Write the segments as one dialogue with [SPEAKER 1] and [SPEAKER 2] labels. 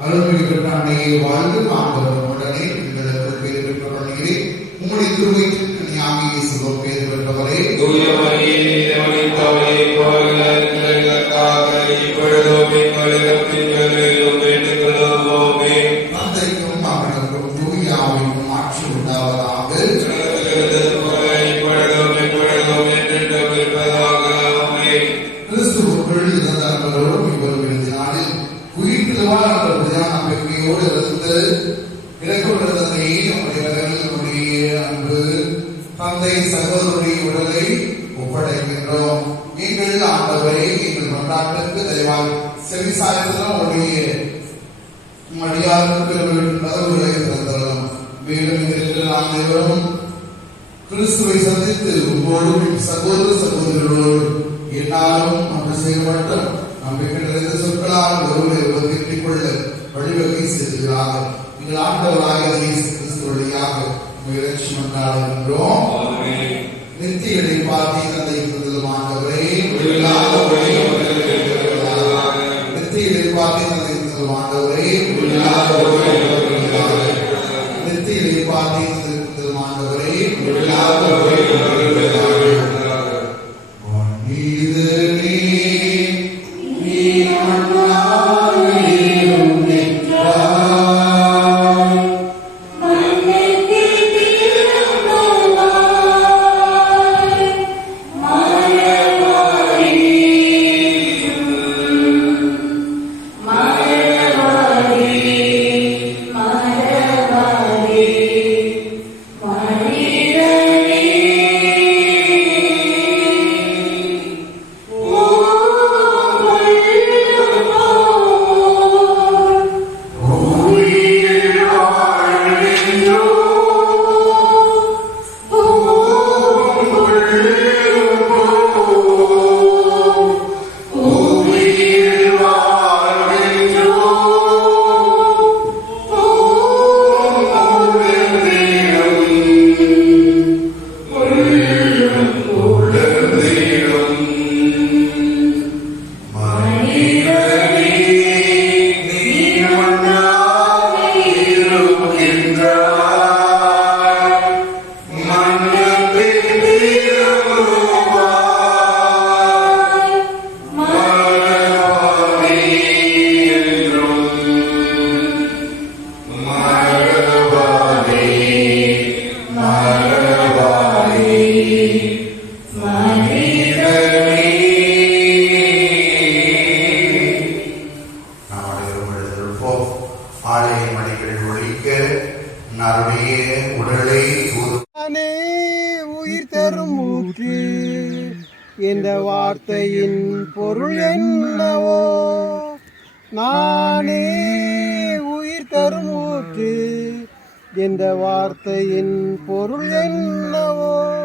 [SPEAKER 1] அருள்மிகு பெற்றாண்டையை வாழ்ந்து சுகம் பேர் பெற்றவரே. சகோதரருடைய உடலை ஒப்படைக்கின்றோம். நீங்கள் ஆண்டவரை எங்கள் கொண்டாட்டத்துக்கு தயவாக செவிசாயத்திலும் உடைய மடியாருக்கு கதவுகளை திறந்தோம் மேலும் இருக்கிற அனைவரும் கிறிஸ்துவை சந்தித்து உங்களோடும் சகோதர சகோதரர்களோடு என்னாலும் அன்று செயல்பட்டும் நம்பிக்கை நிறைந்த சொற்களால் ஒருவரை ஒருவர் திட்டிக் கொள்ள வழிவகை செய்கிறார்கள் நீங்கள் ஆண்டவராக இயேசு கிறிஸ்து வழியாக உங்களை நித்திய இடைப்பாத்தி தந்தை ஆண்டவரே நித்திய இடைப்பாத்தி தந்தை ஆண்டவரே நித்திய ஆண்டவரே
[SPEAKER 2] என்னவோ நானே உயிர் தரும் ஊற்று. என்ற வார்த்தையின் பொருள் என்னவோ?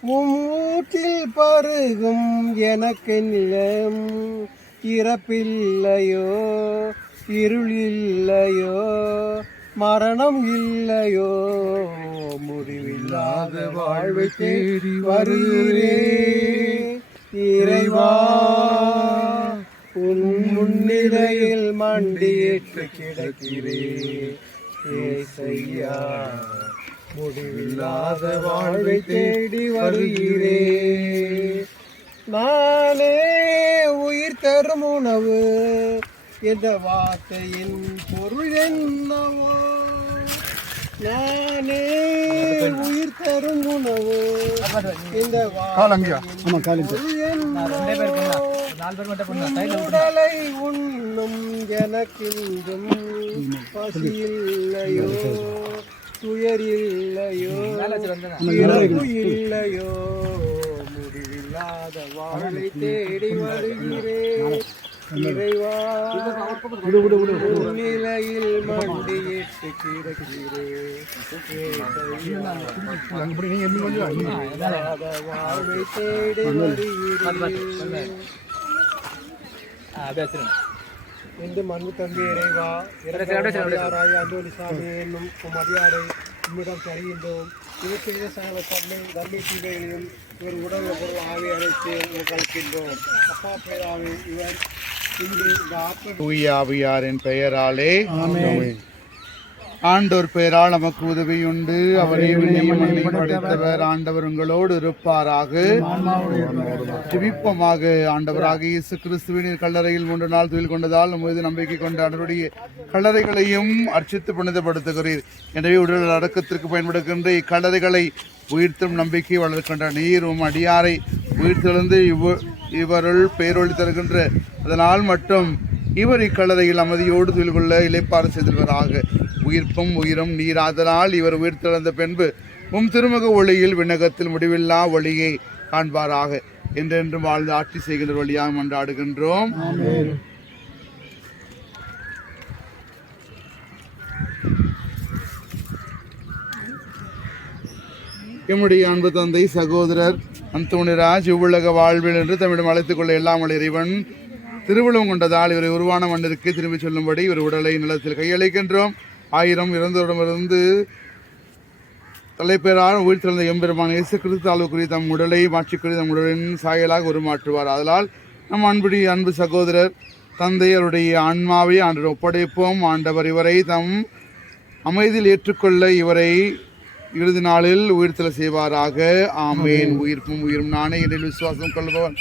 [SPEAKER 2] உம் ஊற்றில் பருகும் எனக்கு நிலம் இறப்பில்லையோ? இருள் இல்லையோ? மரணம் இல்லையோ? முடிவில்லாத வாழ்வை தேடி வருகிறேன். இறைவா உன் முன்னிலையில் மண்டியிட்டு கிடக்கிறே ஏசையா முடிவில்லாத வாழ்வை தேடி வருகிறே நானே உயிர் தரும் உணவு என்ற வார்த்தையின் பொருள் என்னவோ? நானே உயிர் தரும் உணவு. இந்த உடலை உண்ணும் எனக்கின்றும் பசி இல்லையோ துயர் இல்லையோ முடிவில்லாத வாழ்வை தேடி வருகிறேன். நிலையில் மண்டியிட்டு கிடக்கிறேன் வாழ்வை தேடி வருகிறேன் என்று மண்ணு தம்பி இறைவா இறந்தாராய் அந்தோலிசாமி என்னும் உம் உம்மிடம் தருகின்றோம். இது செய்த சகல தன்மை தன்மை தீமைகளையும் இவர் உடல் பொருள் ஆவி அழைத்து கலக்கின்றோம் அப்பா பேராவே இவர் இன்று இந்த ஆத்ம
[SPEAKER 1] தூய ஆவியாரின் பெயராலே ஆண்டோர் பெயரால் நமக்கு உதவியுண்டு. அவரே படைத்தவர். ஆண்டவர் உங்களோடு இருப்பாராக. ஜெபிப்போமாக ஆண்டவராக இயேசு கிறிஸ்துவின் கல்லறையில் மூன்று நாள் துயில் கொண்டதால் நமது நம்பிக்கை கொண்ட அவருடைய கல்லறைகளையும் அர்ச்சித்து புனிதப்படுத்துகிறீர். எனவே உடல் அடக்கத்திற்கு பயன்படுகின்ற இக்கல்லறைகளை உயிர்த்தும் நம்பிக்கை வளர்க்கின்ற நீரும் அடியாரை உயிர்த்தெழுந்து இவ இவருள் பேரொழி தருகின்ற. அதனால் மட்டும் இவர் இக்கலரையில் அமைதியோடு துயில்கொள்ள இலைப்பாறு செய்தவராக உயிர்ப்பும் உயிரும் நீராதலால் இவர் உயிர்த்தெழுந்த பின்பு உம் திருமுக ஒளியில் விண்ணகத்தில் முடிவில்லா ஒளியை காண்பாராக. என்றென்றும் வாழ்ந்து ஆட்சி செய்கின்ற வழியாக மன்றாடுகின்றோம். எம்முடைய அன்பு தந்தை சகோதரர் அந்தோணிராஜ் இவ்வுலக வாழ்வில் என்று தம்மிடம் அழைத்துக் கொள்ள எல்லாம் இறைவன் திருவிழம் கொண்டதால் இவரை உருவான மண்ணிற்கு திரும்பிச் செல்லும்படி இவர் உடலை நிலத்தில் கையளிக்கின்றோம். ஆயிரம் இறந்தவரிடமிருந்து தலைப்பேரான உயிர் திறந்த எம்பெருமான இயேசு கிறிஸ்து அளவுக்குரிய தம் உடலை மாற்றிக்குரிய தம் உடலின் சாயலாக உருமாற்றுவார். அதனால் நம் அன்புடைய அன்பு சகோதரர் தந்தையருடைய ஆன்மாவை ஆண்டு ஒப்படைப்போம். ஆண்டவர் இவரை தம் அமைதியில் ஏற்றுக்கொள்ள இவரை இறுதி நாளில் உயிர்த்தல செய்வாராக. ஆமேன். உயிர்ப்பும் உயிரும் நானே என்னில் விசுவாசம் கொள்பவன்.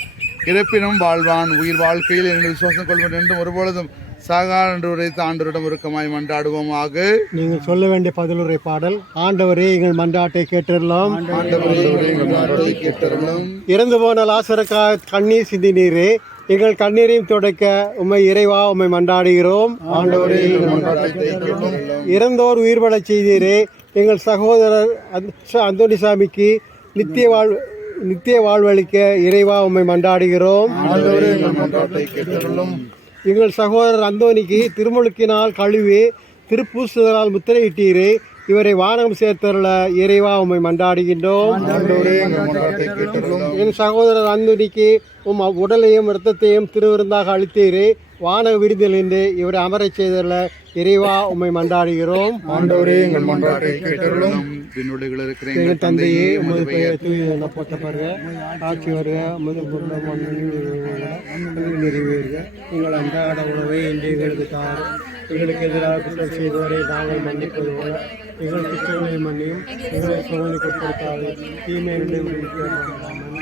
[SPEAKER 1] இறப்பினும் வாழ்வான். உயிர் வாழ்க்கையில் என்னில் விசுவாசம் கொள்வன் என்றும் ஒருபொழுதும் சாகா என்று உரைத்த ஆண்டவரிடம் உருக்கமாய் மன்றாடுவோமாக.
[SPEAKER 2] நீங்கள் சொல்ல வேண்டிய பதிலுரை பாடல் ஆண்டவரே எங்கள் மன்றாட்டை கேட்டிடலாம். இறந்து போன லாசருக்கா கண்ணீர் சிந்தினீரே எங்கள் கண்ணீரையும் துடைக்க உம்மை இறைவா உம்மை மன்றாடுகிறோம். இறந்தோர் உயிர் வாழச் செய்தீரே எங்கள் சகோதரர் அந்த- அந்தோணிசாமிக்கு நித்திய வாழ் நித்திய வாழ்வளிக்க இறைவா உம்மை மன்றாடுகிறோம்.
[SPEAKER 1] ஆண்டவரே, எங்கள்
[SPEAKER 2] சகோதரர் அந்தோனிக்கு திருமுழுக்கினால் கழுவி திருப்பூசுதலால் முத்திரையிட்டீரே இவரை வானம் சேர்த்தருள இறைவா
[SPEAKER 1] மன்றாட்டை கேட்டருளும்.
[SPEAKER 2] என் சகோதரர் அந்தோனிக்கு உம் உடலையும் இரத்தத்தையும் திருவிருந்தாக அளித்தீரே வான விருந்தில் நின்று இவரை அமரச் செய்தருள இறைவா உம்மை மன்றாடுகிறோம்.
[SPEAKER 1] ஆண்டவரே, எங்கள் மன்றாட்டை கேட்டருளும். விண்ணுலகில் இருக்கிற எங்கள்
[SPEAKER 2] தந்தையே உமது
[SPEAKER 1] பெயர்
[SPEAKER 2] தூய என பருக ஆட்சி வருக உமது பொருளம் நிறைவேறுக. எங்கள் அன்றாட உணவை இன்று எங்களுக்கு தாரும் எங்களுக்கு எதிராக குற்றம் செய்தவரை நாங்கள் மன்னிப்பது போல எங்கள் குற்றங்களை மன்னியும் எங்களை சோதனை கொடுத்தாது தீமை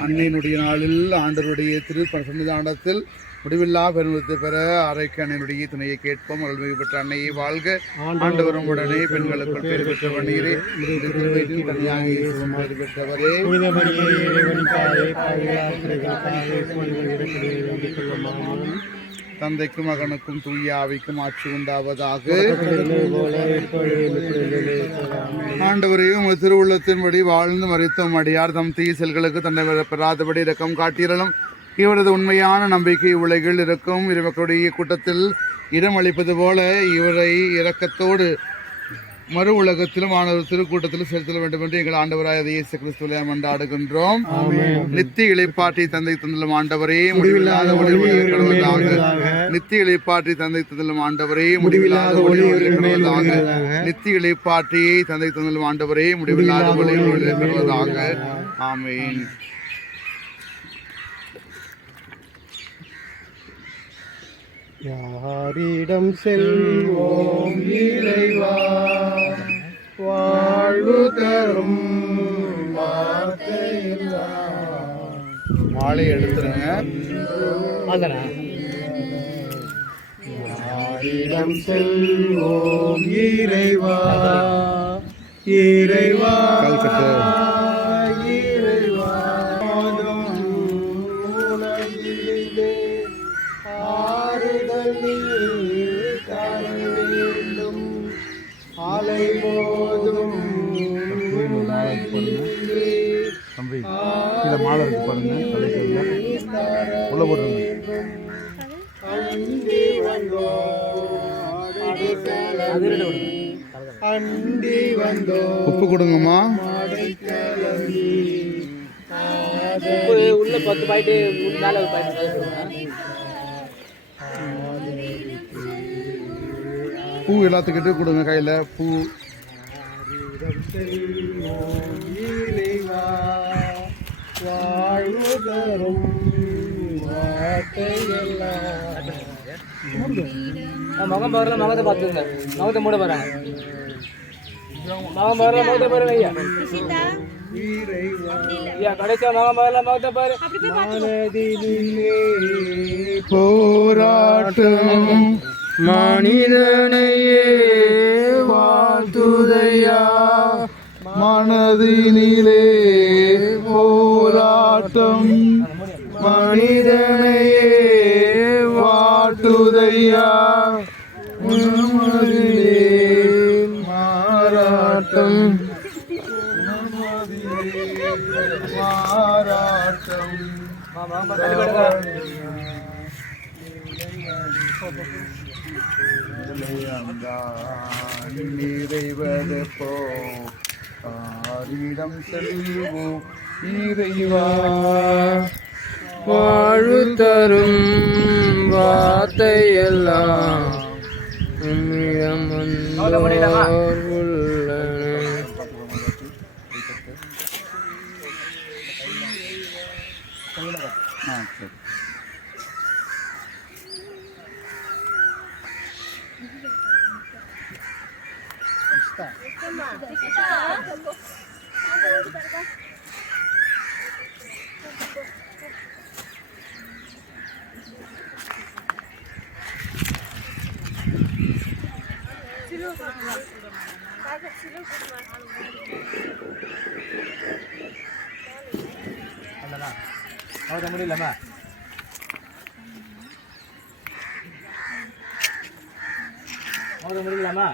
[SPEAKER 1] அன்னையினுடைய நாளில் ஆண்டவருடைய திரு சன்னிதானத்தில் முடிவில்லா பெருமத்தை பெற அரைக்கு அன்னையினுடைய துணையை கேட்போம். அருள்மிகு பெற்ற அன்னையை வாழ்க. ஆண்டவரும் உடனே பெண்களுக்குள் பேர் பெற்ற வண்ணீரே. பெற்றவரே. தந்தைக்கும் மகனுக்கும் தூய ஆவிக்கும் ஆட்சி உண்டாவதாக. ஆண்டவரையும் திருவுள்ளத்தின்படி வாழ்ந்து மறித்தோம். அடியார் தம் தீ செல்களுக்கு தன்னை பெறாதபடி இரக்கம் காட்டியறலும் இவரது உண்மையான நம்பிக்கை உலகில் இருக்கும். இறைமக்களுடைய கூட்டத்தில் இடம் அளிப்பது போல இவரை இரக்கத்தோடு மறு உலகத்திலும் ஆனவர் திருக்கூட்டத்திலும் செலுத்த வேண்டும் என்று எங்கள் ஆண்டவராய இயேசு கிறிஸ்துவிலே மன்றாடுகின்றோம். நித்திய இளைப்பாற்றி தந்தை தந்தலும் ஆண்டவரே முடிவில்லாத ஒளி ஒளியில் கடவுளாக நித்திய இளைப்பாற்றி தந்தை தந்தலும் ஆண்டவரே முடிவில்லாத ஒளி ஒளியில் கடவுளாக நித்திய இளைப்பாற்றியை தந்தை தந்தலும் ஆண்டவரே முடிவில்லாத ஒளி ஒளியில் கடவுளாக ஆமென்.
[SPEAKER 2] யாரிடம் செல்வோம் இறைவா வாழ்வு தரும்
[SPEAKER 1] மாலை எடுத்துருங்க
[SPEAKER 2] யாரிடம் செல்வோம் இறைவா இறைவா.
[SPEAKER 1] இருக்கு பாருங்க உள்ள போட்டுருங்க. உப்பு கொடுங்கம்மா.
[SPEAKER 2] அடைக்கலமே
[SPEAKER 3] உள்ள பத்து பாயிட்டு மேல ஒரு பாயிண்ட்
[SPEAKER 1] பூ எல்லாத்துக்கிட்டே கொடுங்க கையில் பூ.
[SPEAKER 2] வாழ்வு தரும் வார்த்தையெல்லாம்
[SPEAKER 3] மகம் பாருங்க பார்த்துங்க முகத்தை மூட பாருங்க முகம் பாருல முகத்தை பாருங்க ஐயா.
[SPEAKER 2] இறைவா
[SPEAKER 3] ஐயா கடைசியா மகம் பாரு.
[SPEAKER 2] மனதினிலே
[SPEAKER 1] போராட்டம் மனிதனையே வாழ்த்துதையா. மனதினிலே போராட்டம் மனிதனையே வாட்டுதையா மனதிலே மாறாட்டம். மாறாட்டம்.
[SPEAKER 3] மகம் தள்ளி
[SPEAKER 1] செல்வோம் இறைவா
[SPEAKER 3] வாழ்வு தரும் வார்த்தை எல்லாம் உம்மிடம் வந்தோர் உள்ளன
[SPEAKER 1] ஆ சரி
[SPEAKER 3] மகத்தை முடியலம்மா மகத்தை முடியலாமா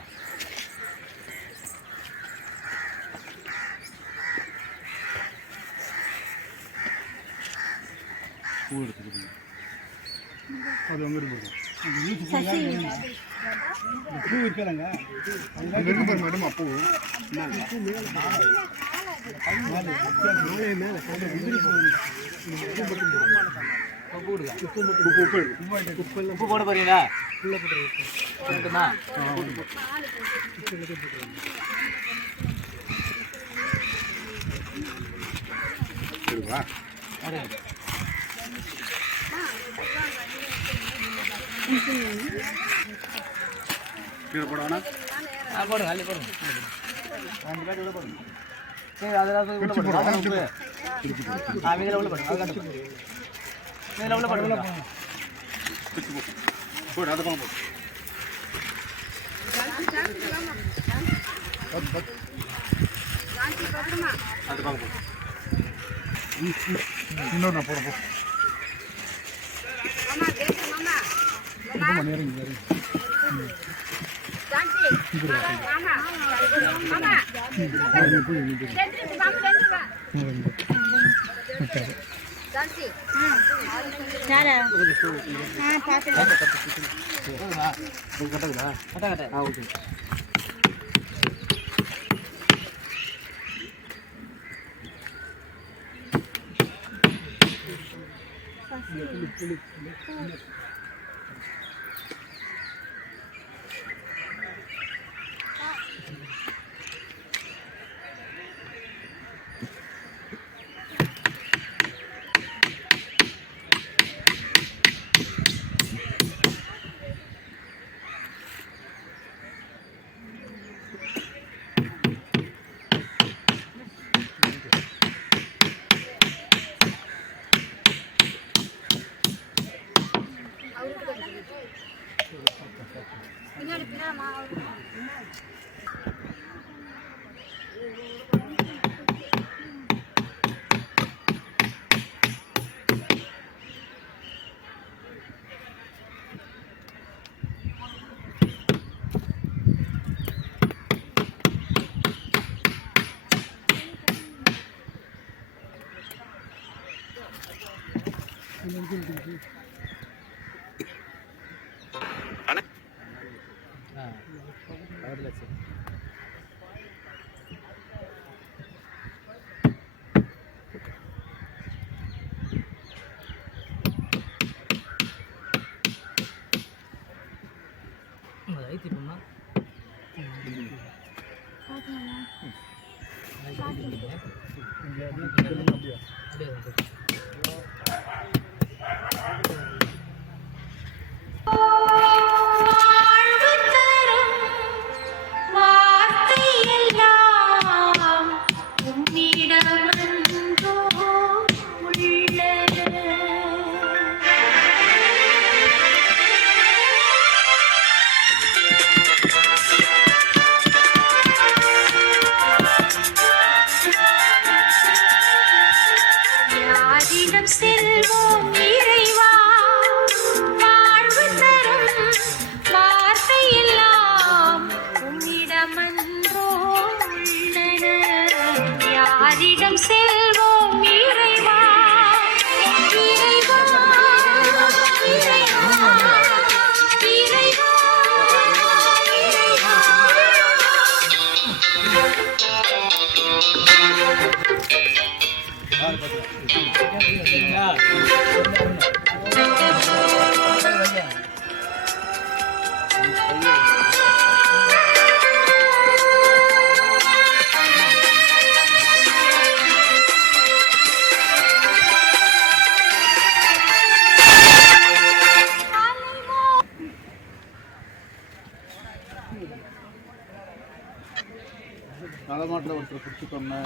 [SPEAKER 1] பூ எடுத்துக்கிட்டு அது அங்கே இருக்கு
[SPEAKER 2] பூ இருக்கிறாங்க
[SPEAKER 1] இருக்கு பாரு மேடம் அப்போ
[SPEAKER 3] உப்பு போட போறீங்களா போட்டுமா
[SPEAKER 1] சரிவா கீழே போட வேணாம்
[SPEAKER 3] ஆ போடுங்க அள்ளி போடுங்க ரெண்டு போடுங்க சரி அதில் உள்ள ஆ இதில் உள்ள போடுங்க அது கட்டு. இதில் உள்ள போடுங்க
[SPEAKER 1] போடு அதை போடு. அது பக்கம் போடு. இன்னொரு நான் போட போ.
[SPEAKER 3] கட்ட கட்ட ஆ ஓகே ஆ
[SPEAKER 4] Kalau mau ada waktu, aku suka. Nah,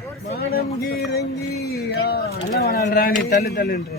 [SPEAKER 4] Rani தள்ளு தள்ளுன்ற